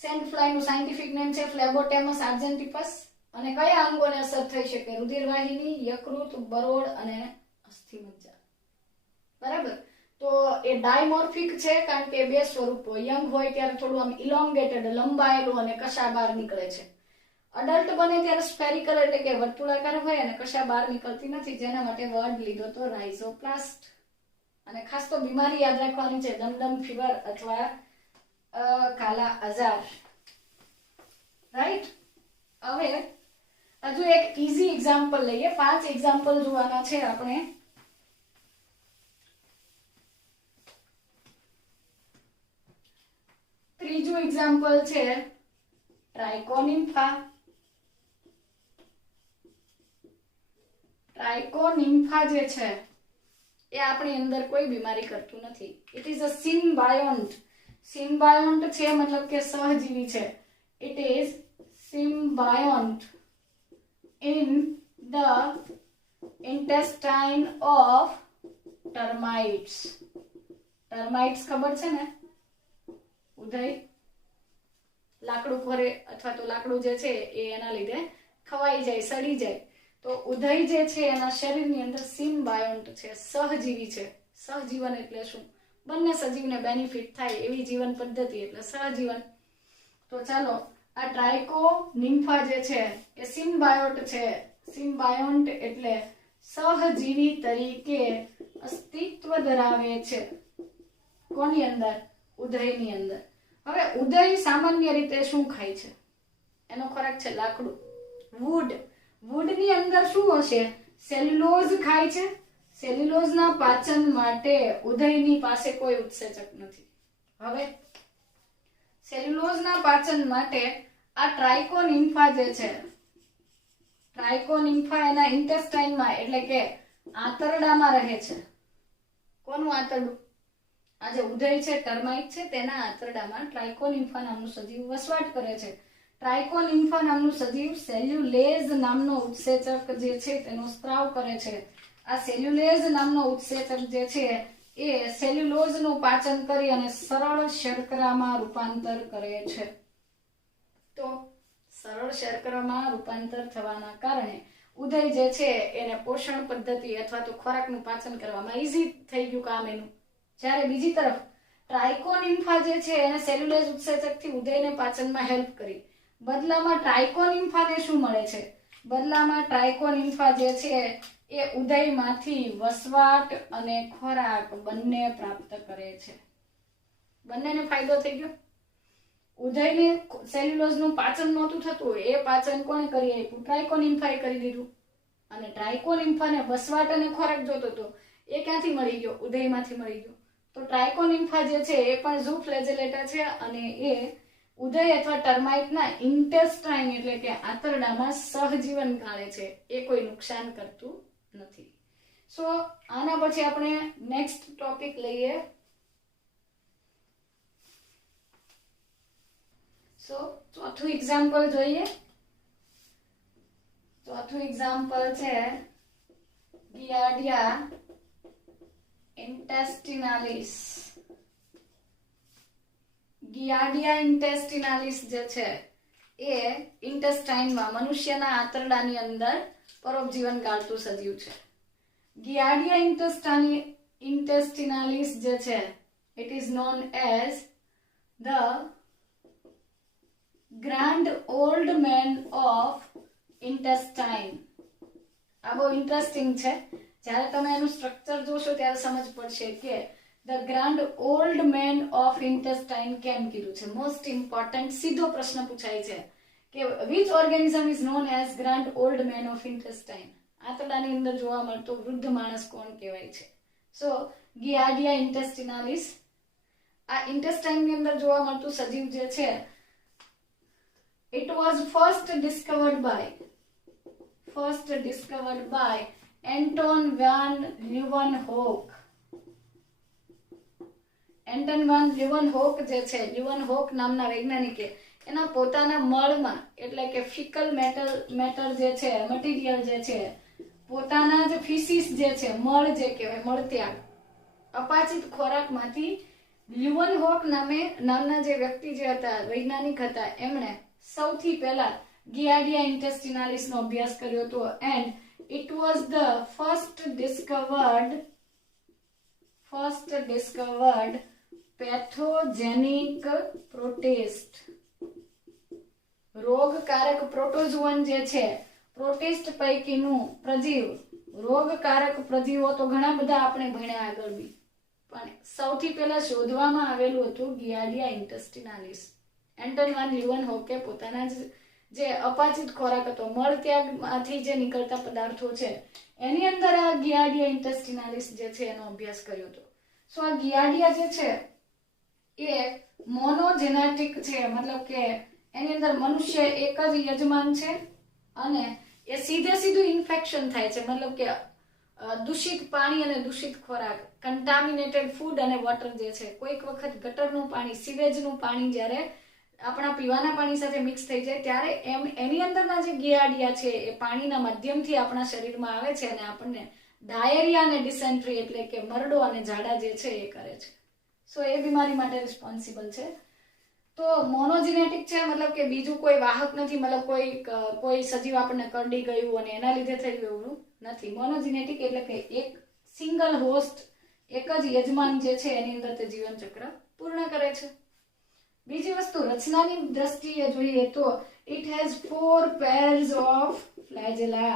સેન્ડ ફ્લાય નું સાયન્ટિફિક નેમ છે ફ્લેબોટેમસ આર્જેન્ટિપસ. અને કયા અંગોને અસર થઈ શકે, રુધિરવાહિની, યકૃત, બરોળ અને અસ્થિમજ્જા. બરાબર. તો એ ડાયમોર્ફિક છે કારણ કે બે સ્વરૂપો, યંગ હોય ત્યારે થોડું આમ ઇલોંગેટેડ, લંબાયેલું અને કશા બહાર નીકળે છે. અડલ્ટ બને ત્યારે સ્ફેરિકલ એટલે કે વર્તુળાકાર હોય અને કશા બહાર નીકળતી નથી, જેના માટે વર્ડ લીધો તો રાઇઝોપ્લાસ્ટ. અને ખાસ તો બીમારી યાદ રાખવાની છે, દમદમ ફીવર અથવા કાલા અઝાર. રાઈટ. હવે હજુ એક ઈઝી એક્ઝામ્પલ લઈએ. 5 એક્ઝામ્પલ જોવાના છે આપણે. ત્રીજું એક્ઝામ્પલ છે ટ્રાઇકોનિમ્ફા. ટ્રાઇકોનિમ્ફા જે છે એ આપણી અંદર કોઈ બીમારી કરતું નથી. It is a symbiont. Symbiont છે મતલબ કે સહજીવી છે. It is symbiont in the intestine of termites. termites ખબર છે ને, ઉધઈ લાકડું ખોરે અથવા તો લાકડું જે છે એ એના લીધે ખવાઈ જાય, સડી જાય. તો ઉધઈ જે છે એના શરીરની અંદર સિમ્બાયોન્ટ છે, સહજીવી છે. સહજીવન એટલે શું, બંને સજીવને બેનિફિટ થાય એવી જીવન પદ્ધતિ એટલે સહજીવન. તો ચાલો આ ટ્રાઇકોનિમ્ફા જે છે એ સિમ્બાયોટ છે. સિમ્બાયોન્ટ એટલે સહજીવી તરીકે અસ્તિત્વ ધરાવે છે. કોની અંદર? ઉધઈની અંદર. હવે ઉધઈ સામાન્ય રીતે શું ખાય છે? એનો ખોરાક છે લાકડું, વુડ. વુડની અંદર શું હશે? સેલ્યુલોઝ ખાય છે. સેલ્યુલોઝના પાચન માટે ઉધઈની પાસે કોઈ ઉત્સેચક નથી. હવે સેલ્યુલોઝના પાચન માટે આ ટ્રાઇકોનિમ્ફા જે છે, ટ્રાઇકોનિમ્ફા એના ઇન્ટેસ્ટાઇનમાં એટલે કે આંતરડામાં રહે છે. કોનું આંતરડું? આ જે ઉદય છે, ટર્માઇટ છે, તેના આંતરડામાં ટ્રાઇકોનિમ્ફા નામનું સજીવ વસવાટ કરે છે. ટ્રાઇકોનિમ્ફા નામનું સજીવ સેલ્યુલેઝ નામનો ઉત્સેચક જે છે તેનો સ્ત્રાવ કરે છે. આ સેલ્યુલેઝ નામનો ઉત્સેચક જે છે એ સેલ્યુલોઝનું પાચન કરી અને સરળ શર્કરામાં રૂપાંતર કરે છે. તો સરળ શર્કરામાં રૂપાંતર થવાના કારણે ઉદય જે છે એને પોષણ પદ્ધતિ અથવા તો ખોરાકનું પાચન કરવામાં ઈઝી થઈ ગયું કામ એનું. જ્યારે બીજી તરફ ટ્રાઇકોનિમ્ફા જે છે એને સેલ્યુલેઝ ઉત્સેચકથી ઉદયને પાચનમાં હેલ્પ કરી. બદલામાં ટ્રાઇકોનિમ્ફાને શું મળે છે? બદલામાં ટ્રાઇકોનિમ્ફા જે છે એ ઉદયમાંથી વસવાટ અને ખોરાક બંને પ્રાપ્ત કરે છે. બંનેને ફાયદો થઈ ગયો. ઉદયને સેલ્યુલોઝનું પાચન નહોતું થતું, એ પાચન કોણે કરી આપ્યું? ટ્રાઇકોનિમ્ફાએ કરી દીધું. અને ટ્રાઇકોનિમ્ફાને વસવાટ અને ખોરાક જોતો હતો, એ ક્યાંથી મળી ગયો? ઉદયમાંથી મળી ગયો. તો ટ્રાઇકોનિમ્ફા જે છે એ પણ ઝૂ ફ્લેજેલેટા છે અને એ ઉદય અથવા ટર્માઇટના ઇન્ટેસ્ટાઇન એટલે કે આંતરડામાં સહજીવન ગાળે છે. એ કોઈ નુકસાન કરતું નથી. સો આના પછી આપણે નેક્સ્ટ ટોપિક લઈએ. સો ચોથું એક્ઝામ્પલ જોઈએ. ચોથું એક્ઝામ્પલ છે ગિયાર્ડિયા ઇન્ટેસ્ટિનાલિસ. ગિયાર્ડિયા ઇન્ટેસ્ટિનાલિસ જે છે એ ઇન્ટેસ્ટાઇનમાં મનુષ્યના આંતરડાની અંદર પરોપજીવન ગાળતું સજીવ છે. ગિયાર્ડિયા ઇન્ટેસ્ટિનાલિસ જે છે it is known as the grand old man of intestine. આ બહુ ઇન્ટરેસ્ટિંગ છે. જ્યારે તમે એનું સ્ટ્રક્ચર જોશો ત્યારે સમજ પડશે કે the grand old man of intestine કેમ કીધું છે. મોસ્ટ ઇમ્પોર્ટન્ટ સીધો પ્રશ્ન પૂછાય છે કે which organism is known as grand old man of intestine. આંતરડાની અંદર જોવા મળતો વૃદ્ધ માણસ કોણ કહેવાય છે? સો ગિયાર્ડિયા ઇન્ટેસ્ટિનાલિસ. આ ઇન્ટેસ્ટાઇનની અંદર જોવા મળતું સજીવ જે છે it was first discovered by Anton van Leeuwenhoek. Anton van Leeuwenhoek જે છે, લ્યુવનહોક નામના વૈજ્ઞાનિકે એના પોતાના મળમાં એટલે કે ફિકલ મેટર જે છે, મટીરિયલ જે છે, પોતાના જ ફિસિસ જે છે, મળ જે કહેવાય, મળત્યાગ, અપાચિત ખોરાકમાંથી લ્યુવનહોક નામના જે વ્યક્તિ જે હતા, વૈજ્ઞાનિક હતા, એમણે સૌથી પહેલા ગિયાર્ડિયા ઇન્ટેસ્ટિનાલિસ નો અભ્યાસ કર્યો હતો. And it was the first discovered pathogenic protist. રોગકારક પ્રોટોઝોઅન જે છે, પ્રોટિસ્ટ પૈકીનું પ્રજીવ. રોગકારક પ્રજીવો તો ઘણા બધા આપણે ભણ્યા આગળ બી, પણ સૌથી પહેલા શોધવામાં આવેલું હતું ગિયાર્ડિયા ઇન્ટેસ્ટિનાલિસ. એન્ટન વાન લ્યુવનહોકે પોતાના જે અપાચિત ખોરાક હતો, મળત્યાગમાંથી જે નીકળતા પદાર્થો છે, એની અંદર આ ગિયાર્ડિયા ઇન્ટેસ્ટિનાલિસ જે છે એનો અભ્યાસ કર્યો હતો. સો આ ગિયાર્ડિયા જે છે એ મોનોજેનેટિક છે, મતલબ કે એની અંદર મનુષ્ય એક જ યજમાન છે અને એ સીધું ઇન્ફેક્શન થાય છે. મતલબ કે દૂષિત પાણી અને દૂષિત ખોરાક, કન્ટામિનેટેડ ફૂડ અને વોટર જે છે, કોઈક વખત ગટરનું પાણી, સીવેજનું પાણી જ્યારે આપણા પીવાના પાણી સાથે મિક્સ થઈ જાય ત્યારે એની અંદરના જે ગિયાર્ડિયા છે એ પાણીના માધ્યમથી આપણા શરીરમાં આવે છે અને આપણને ડાયરિયા અને ડિસેન્ટ્રી એટલે કે મરડો અને ઝાડા જે છે એ કરે છે. સો એ બીમારી માટે રિસ્પોન્સિબલ છે. તો મોનોજેનેટિક છે, મતલબ કે બીજું કોઈ વાહક નથી, મતલબ કોઈ સજીવ આપણને કરડી ગયું અને એના લીધે થઈ ગયું નથી. મોનોજેનેટિક એટલે કે એક સિંગલ હોસ્ટ, એક જ યજમાન જે છે એની અંદર તે જીવન ચક્ર પૂર્ણ કરે છે. બીજી વસ્તુ રચનાની દ્રષ્ટિએ જોઈએ તો it has 4 pairs of flagella.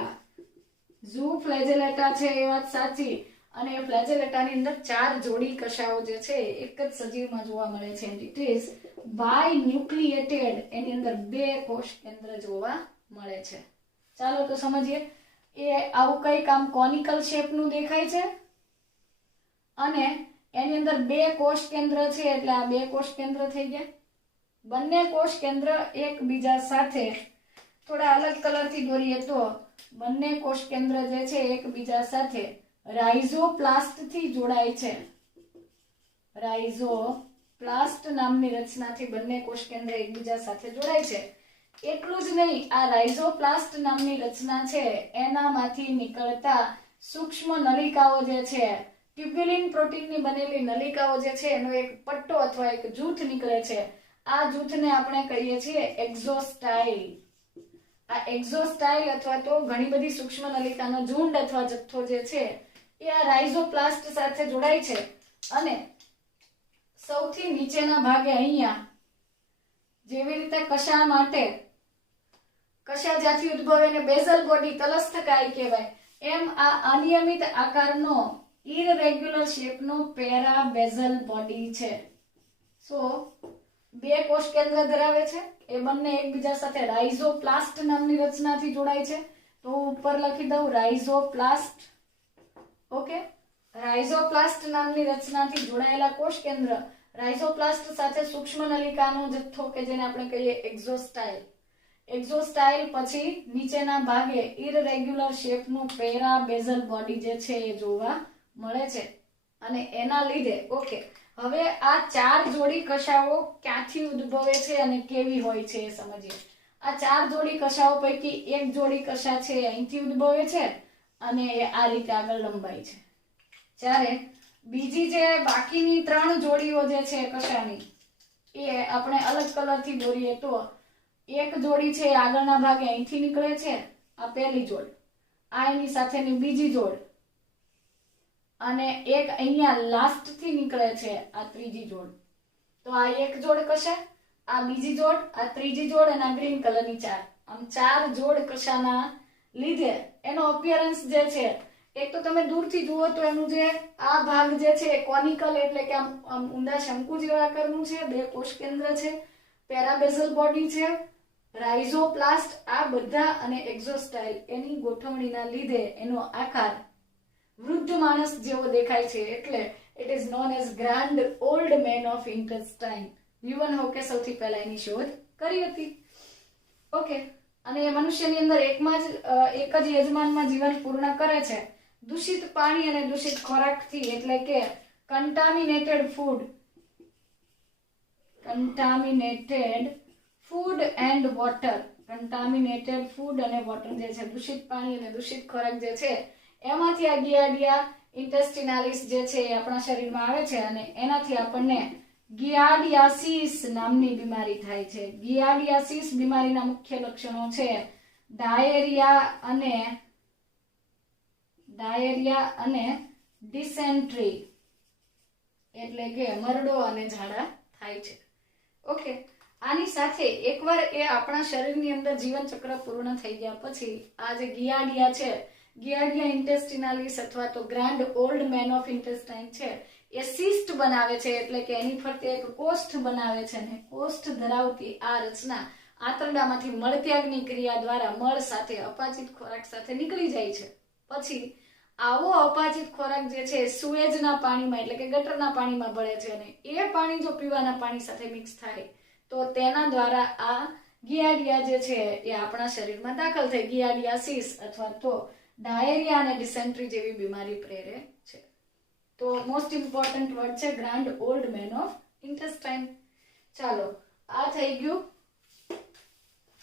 Zoo ફ્લેજેલેટા છે એ વાત સાચી, અને એ ફ્લેજેલેટાની અંદર 4 જોડી કશાઓ જે છે એક જ સજીવમાં જોવા મળે છે. it is binucleated. એની અંદર 2 કોષ કેન્દ્ર જોવા મળે છે. ચાલો તો સમજીએ. એ આવું કઈ કામ કોનિકલ શેપનું દેખાય છે અને એની અંદર 2 કોષ કેન્દ્ર છે, એટલે આ 2 કોષ કેન્દ્ર થઈ ગયા. બંને કોષ કેન્દ્ર એકબીજા સાથે થોડા અલગ કલરથી દોરીએ તો બંને કોષ કેન્દ્ર જે છે એકબીજા સાથે રાઇઝોપ્લાસ્ટથી જોડાય છે. રાઇઝોપ્લાસ્ટ નામની રચનાથી બંને કોષ કેન્દ્ર એકબીજા સાથે જોડાય છે. એટલું જ નહીં, આ રાઇઝોપ્લાસ્ટ નામની રચના છે એનામાંથી નીકળતા સૂક્ષ્મ નલિકાઓ જે છે, ટ્યુબ્યુલિન પ્રોટીનની બનેલી નલિકાઓ જે છે એનો એક પટ્ટો અથવા એક જૂથ નીકળે છે. આ જૂથને આપણે કહીએ છીએ એક્ઝોસ્ટાઇલ. આ એક્ઝોસ્ટાઇલ અથવા તો ઘણી બધી સૂક્ષ્મ નલિકાનો ઝુંડ અથવા જથ્થો જે છે એ આ રાઇઝોપ્લાસ્ટ સાથે જોડાય છે અને સૌથી નીચેના ભાગે અહીંયા જેવી રીતે કશા માટે કશા જ્યાંથી ઉદ્ભવે ને બેઝલ બોડી તલસ્થ કાય કહેવાય, એમ આ અનિયમિત આકારનો ઇરરેગ્યુલર શેપનો પેરા બેઝલ બોડી છે. સો બે કોષ કેન્દ્ર ધરાવે છે, એ બંને એકબીજા સાથે રાઇઝોપ્લાસ્ટ નામની રચનાથી જોડાય છે. તો ઉપર લખી દઉં રાઇઝોપ્લાસ્ટ. ઓકે, રાઇઝોપ્લાસ્ટ નામની રચનાથી જોડાયેલા કોષ કેન્દ્ર રાઇઝોપ્લાસ્ટ સાથે સૂક્ષ્મ નલિકાનો જથ્થો કે જેને આપણે કહીએ એક્ઝોસ્ટાઇલ. એક્ઝોસ્ટાઇલ પછી નીચેના ભાગે ઇરરેગ્યુલર શેપનું પેરા બેઝલ બોડી જે છે એ જોવા મળે છે અને એના લીધે ઓકે હવે આ ચાર જોડી કશાઓ ક્યાંથી ઉદ્ભવે છે અને કેવી હોય છે એ સમજીએ. આ ચાર જોડી કશાઓ પૈકી એક જોડી કશા છે અહીંથી ઉદ્ભવે છે અને એ આ રીતે આગળ લંબાય છે, જ્યારે બીજી જે બાકીની ત્રણ જોડીઓ જે છે કશાની એ આપણે અલગ કલરથી દોરીએ તો એક જોડી છે આગળના ભાગે અહીંથી નીકળે છે, આ પહેલી જોડ, આ એની સાથેની બીજી જોડ અને એક અહીંયા લાસ્ટ થી નીકળે છે આ ત્રીજી જોડ. તો આ એક જોડ કશા, આ બીજી જોડ, આ ત્રીજી જોડ અને આ ગ્રીન કલરની ચાર, આમ ચાર જોડ કશાના લીધે એનો અપિયરન્સ જે છે, એક તો તમે દૂરથી જુઓ તો એનું જે આ ભાગ જે છે કોનિકલ એટલે કે આમ ઊંડા શંકુ જેવા આકારનું છે, બે કોષ કેન્દ્ર છે, પેરાબેઝલ બોડી છે, રાઇઝોપ્લાસ્ટ, આ બધા અને એક્ઝોસ્ટાઇલ એની ગોઠવણીના લીધે એનો આકાર વૃદ્ધ માણસ જેવો દેખાય છે. એટલે it is known as grand old man of intestine. લ્યુવન હોકે સૌથી પહેલા એની શોધ કરી હતી. ઓકે, અને મનુષ્યની અંદર એક જ યજમાનમાં જીવન પૂર્ણ કરે છે. દૂષિત પાણી અને દૂષિત ખોરાકથી એટલે કે contaminated food and water, contaminated food અને વોટર જે છે, દૂષિત પાણી અને દૂષિત ખોરાક જે છે એમાંથી આ ગિયાર્ડિયા ઇન્ટેસ્ટિનાલિસ જે છે એ આપણા શરીરમાં આવે છે અને એનાથી આપણને ગિયાર્ડિયાસિસ નામની બીમારી થાય છે. ગિયાર્ડિયાસિસ બીમારીના મુખ્ય લક્ષણો છે ડાયેરિયા અને ડિસેન્ટ્રી એટલે કે મરડો અને ઝાડા થાય છે. ઓકે, આની સાથે એકવાર એ આપણા શરીરની અંદર જીવન ચક્ર પૂર્ણ થઈ ગયા પછી આ જે ગિયાર્ડિયા છે, ગિયાર્ડિયા ઇન્ટેસ્ટિનાલિસ અથવા તો grand old man of intestine છે એ સિસ્ટ બનાવે છે એટલે કે એની ફરતે એક કોષ્ઠ બનાવે છે ને કોષ્ઠ ધરાવતી આ રચના આંતરડામાંથી મળત્યાગની ક્રિયા દ્વારા મળ સાથે અપાચિત ખોરાક સાથે નીકળી જાય છે. પછી આવો અપાચિત ખોરાક જે છે સુએજના પાણીમાં એટલે કે ગટરના પાણીમાં ભળે છે અને એ પાણી જો પીવાના પાણી સાથે મિક્સ થાય તો તેના દ્વારા આ ગિયાર્ડિયા જે છે એ આપણા શરીરમાં દાખલ થઈ ગિયાર્ડિયાસિસ અથવા તો ડાયેરિયા અને ડિસેન્ટ્રી જેવી બીમારી પ્રેરે છે. તો મોસ્ટ ઇમ્પોર્ટન્ટ વર્ડ છે grand old man of intestine. ચાલો, આ થઈ ગયું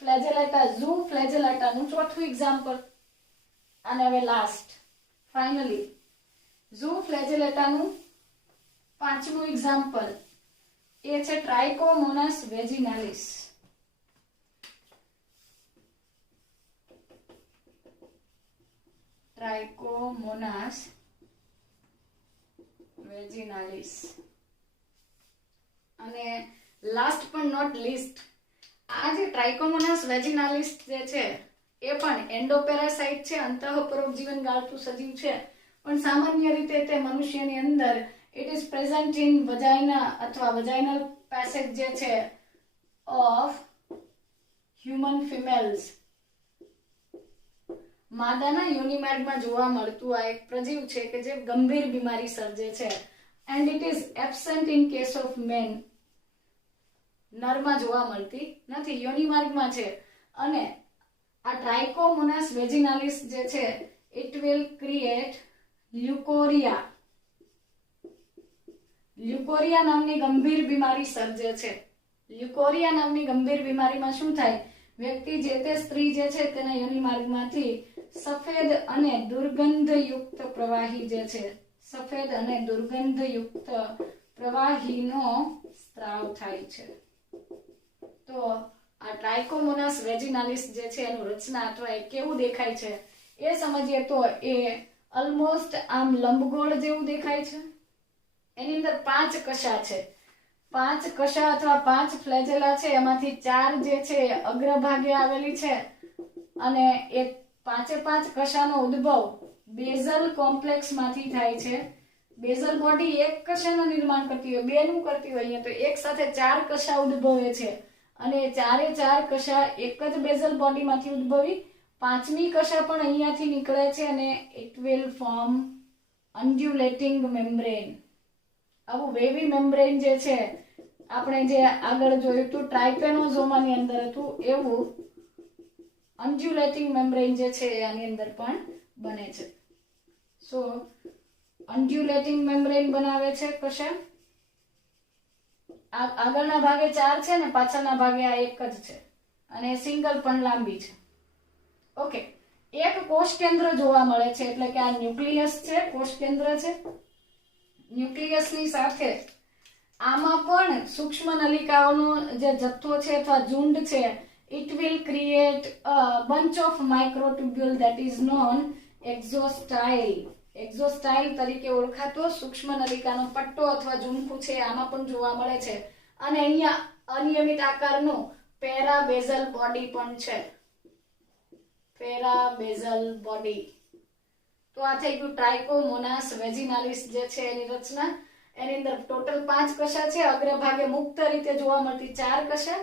ફ્લેજેલેટા, ઝૂ ફ્લેજેલેટાનું ચોથું એક્ઝામ્પલ. અને હવે લાસ્ટ ફાઇનલી ઝૂ ફ્લેજેલેટાનું પાંચમું એક્ઝામ્પલ એ છે ટ્રાઇકોમોનાસ વેજિનાલિસ. ટ્રાઇકોમોનાસ વેજિનાલિસ. અને લાસ્ટ પણ નોટ લીસ્ટ, આ જે ટ્રાઇકોમોનાસ વેજિનાલિસ જે છે એ પણ એન્ડોપેરાસાઇટ છે, અંતઃપરોપજીવન ગાળતું સજીવ છે, પણ સામાન્ય રીતે તે મનુષ્યની અંદર it is present in vagina અથવા વજાઇનલ પેસેજ જે છે ઓફ હ્યુમન ફિમેલ્સ, માદાના યોનિમાર્ગમાં જોવા મળતું આ એક પ્રજીવ છે કે જે ગંભીર બીમારી સર્જે છે. And it is absent in case of man, નરમાં જોવા મળતી નથી, યોનિમાર્ગમાં છે. અને આ ટ્રાઇકોમોનાસ વેજિનાલિસ જે છે ઇટ વિલ ક્રિએટ લ્યુકોરિયા લ્યુકોરિયા નામની ગંભીર બીમારી સર્જે છે. લ્યુકોરિયા નામની ગંભીર બીમારીમાં શું થાય? વ્યક્તિ જે તે સ્ત્રી જે છે તેના યોનિમાર્ગમાંથી સફેદ અને દુર્ગંધયુક્ત પ્રવાહી જે છે, સફેદ અને દુર્ગંધયુક્ત પ્રવાહીનો સ્ત્રાવ થાય છે. તો આ ટ્રાઇકોમોનાસ વેજિનાલિસ જે છે એનું રચના અથવા એ કેવું દેખાય છે એ સમજીએ તો એ ઓલમોસ્ટ આમ લંબગોળ જેવું દેખાય છે. એની અંદર 5 કશા છે. 5 કશા અથવા 5 ફ્લેજેલા છે. એમાંથી 4 જે છે એ અગ્રભાગે આવેલી છે અને એ 5 કશાનો ઉદ્ભવ બેઝલ કોમ્પ્લેક્સ માંથી થાય છે. બેઝલ બોડી એક કશાનું નિર્માણ કરતી હોય, બે નું કરતી હોય, તો એક સાથે 4 કશા ઉદ્ભવે છે અને 4 કશા એક જ બેઝલ બોડી માંથી ઉદ્ભવી 5મી કશા પણ અહીંયાથી નીકળે છે અને it will form undulating membrane. આવું વેવી મેમ્બ્રેન જે છે આપણે જે આગળ જોયું હતું ટ્રાઇપેનોઝોમાની અંદર હતું એવું અન્ડ્યુલેટિંગ મેમ્બ્રેન જે છે આની અંદર પણ બને છે. સો અન્ડ્યુલેટિંગ મેમ્બ્રેન બનાવે છે કશા. આગળના ભાગે 4 છે ને પાછળના ભાગે આ એક જ છે અને સિંગલ પણ લાંબી છે. ઓકે, એક કોષ કેન્દ્ર જોવા મળે છે એટલે કે આ ન્યુક્લિયસ છે, કોષ કેન્દ્ર છે. ન્યુક્લિયસની સાથે આમાં પણ સૂક્ષ્મ નલિકાઓનો જે જથ્થો છે અથવા ઝુંડ છે, it will create a bunch of microtubule that is known exostyle. એક્ઝોસ્ટાઇલ તરીકે ઓળખાતો સૂક્ષ્મ નલિકાનો પટ્ટો અથવા ઝુમખું છે આમાં પણ જોવા મળે છે અને અહીંયા અનિયમિત આકારનું પેરાબેઝલ બોડી પણ છે. પેરાબેઝલ બોડી. તો આ થઈ ગયું ટ્રાઇકોમોનાસ વેજિનાલિસ જે છે એની રચના. એની અંદર ટોટલ 5 કશા છે. અગ્રભાગે મુક્ત રીતે જોવા મળતી 4 કશા.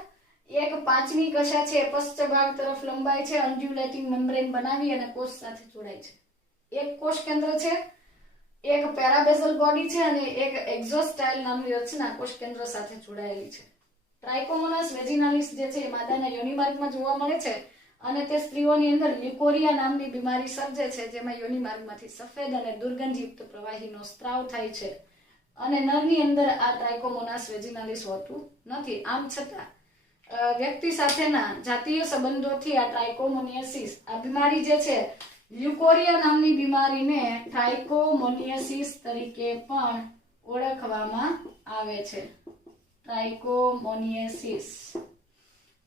એક 5મી કશા છે પશ્ચ ભાગ તરફ લંબાય છે, અન્ડ્યુલેટિંગ મેમ્બ્રેન બનાવી અને કોષ સાથે જોડાય છે. એક કોષ કેન્દ્ર છે, એક પેરાબેઝલ બોડી છે અને એક એક્ઝોસ્ટાઇલ નામની રચના કોષ કેન્દ્ર સાથે જોડાયેલી છે. ટ્રાઇકોમોનાસ વેજિનાલિસ જે છે એ માદાના યોનિમાર્ગમાં જોવા મળે છે અને તે સ્ત્રીઓની અંદર લ્યુકોરિયા નામની બીમારી સર્જે છે જેમાં યોનિમાર્ગમાંથી સફેદ અને દુર્ગંધયુક્ત પ્રવાહીનો સ્ત્રાવ થાય છે અને નરની અંદર આ ટ્રાઇકોમોનાસ વેજિનાલિસ હોતું નથી. આમ છતાં વ્યક્તિ સાથેના જાતીય સંબંધોથી આ ટ્રાઇકોમોનિયાસિસ આ બીમારી જે છે લ્યુકોરિયા નામની બીમારીને ટ્રાઇકોમોનિયાસિસ તરીકે પણ ઓળખવામાં આવે છે. ટ્રાઇકોમોનિયાસિસ.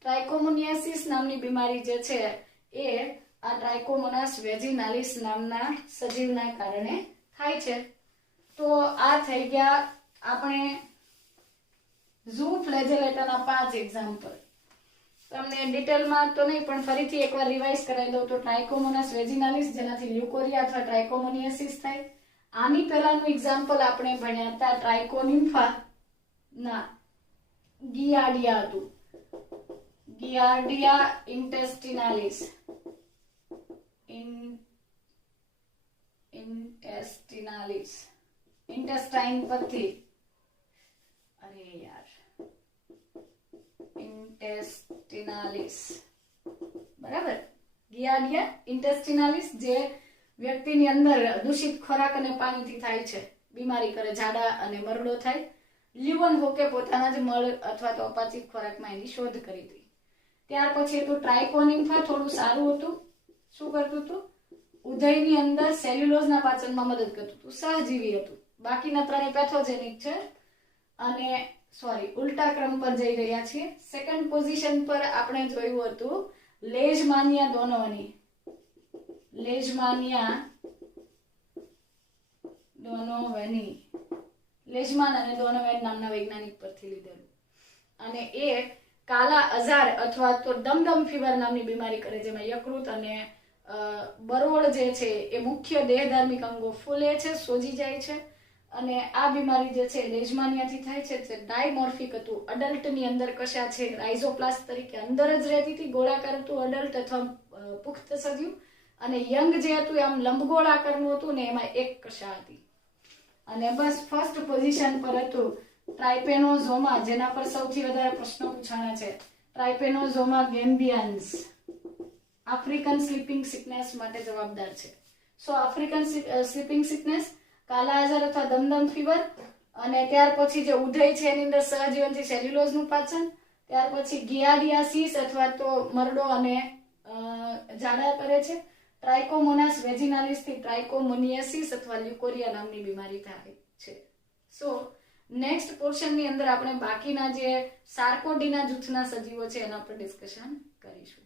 ટ્રાઇકોમોનિયાસિસ નામની બીમારી જે છે એ આ ટ્રાઇકોમોનાસ વેજિનાલિસ નામના સજીવના કારણે થાય છે. તો આ થઈ ગયા આપણે ઝૂ ફ્લેજેલેટાના 5 એક્ઝામ્પલ. તમને ડિટેલમાં તો નહીં પણ ફરીથી એકવાર રિવાઇઝ કરાવી દઉં તો ટ્રાઇકોમોનાસ વેજિનાલિસ જેનાથી લ્યુકોરિયા અથવા ટ્રાઇકોમોનિયાસિસ થાય. આની પહેલાનું એક્ઝામ્પલ આપણે ભણ્યા હતા ટ્રાઇકોનિમ્ફા ના ગિયાર્ડિયા હતું. ગિયાર્ડિયા ઇન્ટેસ્ટિનાલિસ. ઇન્ટેસ્ટાઇન પરથી અરે યાર ઇન્ટેસ્ટિનાલિસ બરાબર. ગિયાર્ડિયા ઇન્ટેસ્ટિનાલિસ જે વ્યક્તિની અંદર દૂષિત ખોરાક અને પાણીથી થાય છે, બીમારી કરે, ઝાડા અને મરડો થાય. લ્યુવન હોકે પોતાના જ મળ અથવા તો અપાચિત ખોરાકમાં એની શોધ કરી હતી. ત્યાર પછી હતું ટ્રાઇકોનિમ્ફા. થોડું સારું હતું. શું કરતું હતું? ઉદયની અંદર સેલ્યુલોઝના પાચનમાં મદદ કરતું હતું. સહજીવી હતું. બાકીના 3 પેથોજેનિક છે અને ઉલ્ટા ક્રમ પર જઈ રહ્યા છીએ. સેકન્ડ પોઝિશન પર આપણે જોયું હતું લેઝમાનિયા ડોનોવાની. લેઝમાનિયા ડોનોવેની. લેઝમાન અને ડોનોવેન નામના વૈજ્ઞાનિક પરથી લીધેલું અને એ કાલા અઝાર અથવા તો દમદમ ફીવર નામની બીમારી કરે જેમાં યકૃત અને બરોળ જે છે એ મુખ્ય દેહધાર્મિક અંગો ફૂલે છે, સોજી જાય છે અને આ બીમારી જે છે લેઝમાનિયાથી થાય છે. તે ડાયમોર્ફિક હતું. અડલ્ટની અંદર કશા છે રાઇઝોપ્લાસ્ટ તરીકે અંદર જ રહેતી હતી, ગોળાકાર હતું અડલ્ટ અથવા પુખ્ત સજીવ, અને યંગ જે હતું આમ લંબગોળ આકારનું હતું ને એમાં એક કશા હતી. અને બસ ફર્સ્ટ પોઝિશન પર હતું ટ્રાઇપેનોઝોમા જેના પર સૌથી વધારે પ્રશ્નો પૂછાણા છે. ટ્રાઇપેનોઝોમા ગેમ્બિયન્સ આફ્રિકન સ્લીપિંગ સિકનેસ માટે જવાબદાર છે. સો આફ્રિકન સ્લીપિંગ સિકનેસ, કાલા આઝાર અથવા દમદમ ફીવર અને ત્યાર પછી જે ઉધઈ છે એની અંદર સહજીવન છે સેલ્યુલોઝનું પાચન, ત્યાર પછી ગિયાડિયાસિસ અથવા તો મરડો અને ઝાડા કરે છે, ટ્રાઇકોમોનાસ વેજિનાલિસ થી ટ્રાઇકોમોનિયાસિસ અથવા લ્યુકોરિયા નામની બીમારી થાય છે. સો નેક્સ્ટ પોર્શન ની અંદર આપણે બાકીના જે સાર્કોડીના જૂથના સજીવો છે એના પર ડિસ્કશન કરીશું.